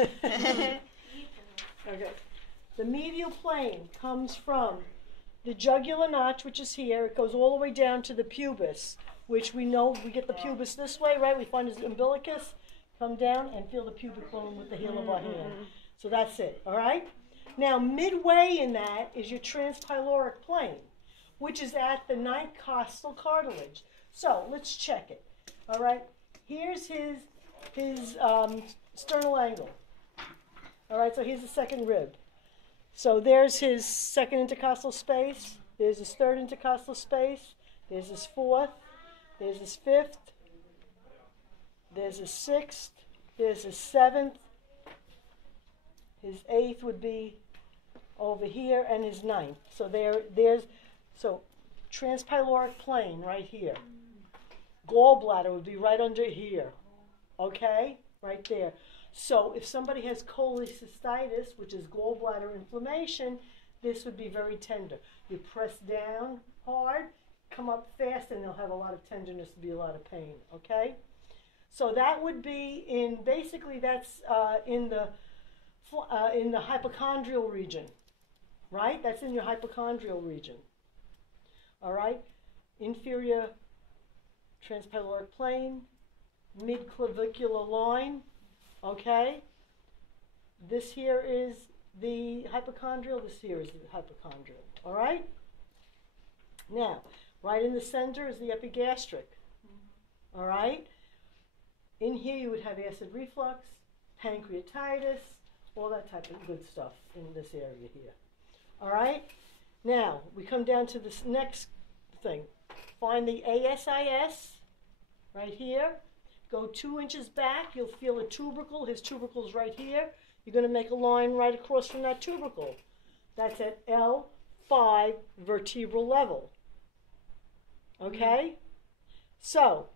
Okay. The medial plane comes from the jugular notch, which is here. It goes all the way down to the pubis, which we know we get the pubis this way, right? We find his umbilicus, come down and feel the pubic bone with the heel of our hand. So that's it, all right? Now, midway in that is your transpyloric plane, which is at the ninth costal cartilage. So let's check it, all right? Here's his sternal angle. All right, so here's the second rib. So there's his second intercostal space. There's his third intercostal space. There's his fourth. There's his fifth. There's his sixth. There's his seventh. His eighth would be over here, and his ninth. So there's transpyloric plane right here. Gallbladder would be right under here. Okay, right there. So if somebody has cholecystitis, which is gallbladder inflammation, this would be very tender. You press down hard, come up fast, and they'll have a lot of tenderness, be a lot of pain, okay? So that would be in, basically that's in the hypochondrial region, right? That's in your hypochondrial region, all right? Inferior transpyloric plane, midclavicular line. Okay, this here is the hypochondrial, this here is the hypochondrial, all right? Now, right in the center is the epigastric, all right? In here you would have acid reflux, pancreatitis, all that type of good stuff in this area here, all right? Now, we come down to this next thing. Find the ASIS right here. Go 2 inches back, you'll feel a tubercle. His tubercle's right here. You're going to make a line right across from that tubercle. That's at L5 vertebral level. Okay? So,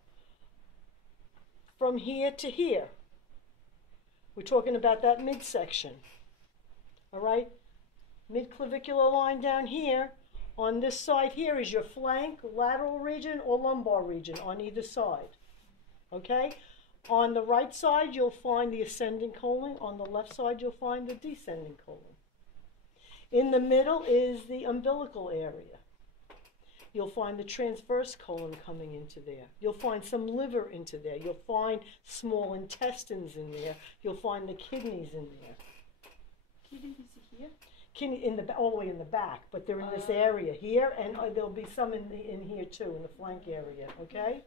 from here to here, we're talking about that midsection. All right? Midclavicular line down here. On this side here is your flank, lateral region, or lumbar region on either side. Okay? On the right side, you'll find the ascending colon. On the left side, you'll find the descending colon. In the middle is the umbilical area. You'll find the transverse colon coming into there. You'll find some liver into there. You'll find small intestines in there. You'll find the kidneys in there. Kidneys here? Kidney all the way in the back, but they're in this area here, and there'll be some in here too, in the flank area. Okay?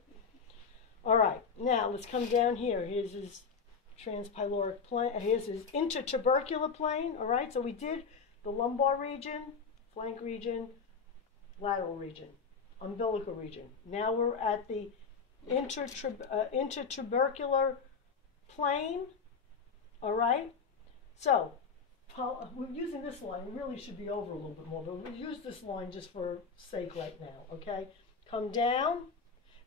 All right, now let's come down here. Here's his transpyloric plane. Here's his intertubercular plane. All right, so we did the lumbar region, flank region, lateral region, umbilical region. Now we're at the intertubercular plane. All right, so we're using this line. We really should be over a little bit more, but we'll use this line just for sake right now. Okay, come down.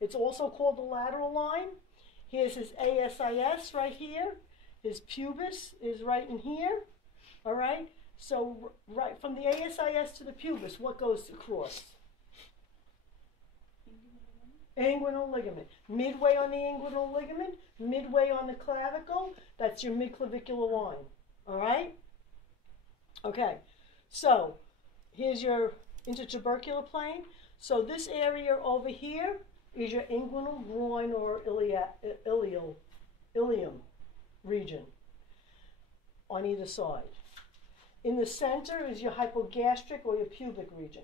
It's also called the lateral line. Here's his ASIS right here. His pubis is right in here. All right? So right from the ASIS to the pubis, what goes across? Inguinal ligament. Midway on the inguinal ligament, midway on the clavicle, that's your midclavicular line. All right? Okay. So here's your intertubercular plane. So this area over here is your inguinal, groin, or ilium region on either side. In the center is your hypogastric or your pubic region.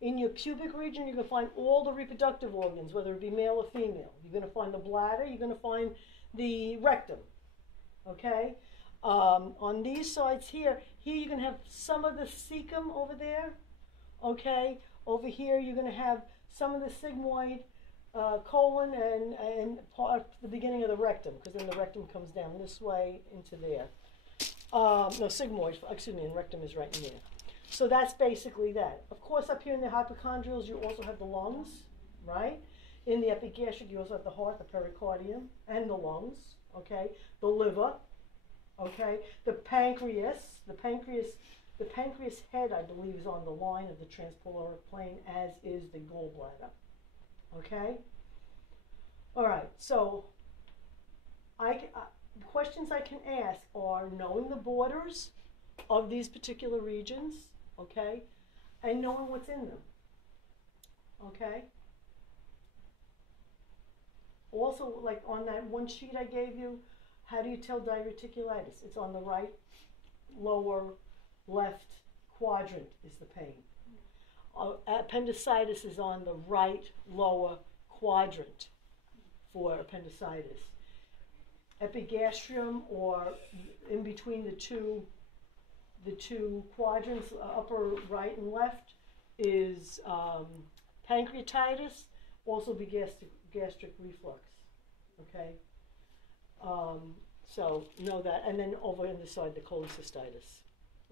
In your pubic region, you're going to find all the reproductive organs, whether it be male or female. You're going to find the bladder. You're going to find the rectum. Okay? On these sides here you're going to have some of the cecum over there. Okay? Over here, you're going to have some of the sigmoid colon and part the beginning of the rectum, because then the rectum comes down this way into there. No, sigmoid, excuse me, and rectum is right in there. So that's basically that. Of course, up here in the hypochondrials, you also have the lungs, right? In the epigastric, you also have the heart, the pericardium, and the lungs, okay? The liver, okay? The pancreas head, I believe, is on the line of the transpyloric plane, as is the gallbladder. Okay? All right, so questions I can ask are knowing the borders of these particular regions, okay, and knowing what's in them, okay? Also, like on that one sheet I gave you, how do you tell diverticulitis? It's on the right lower left quadrant is the pain. Appendicitis is on the right lower quadrant for appendicitis. Epigastrium, or in between the two quadrants, upper right and left, is pancreatitis, also be gastric reflux. Okay, so know that, and then over in the side, the cholecystitis.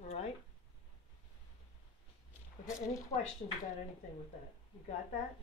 All right. Okay. Any questions about anything with that? You got that?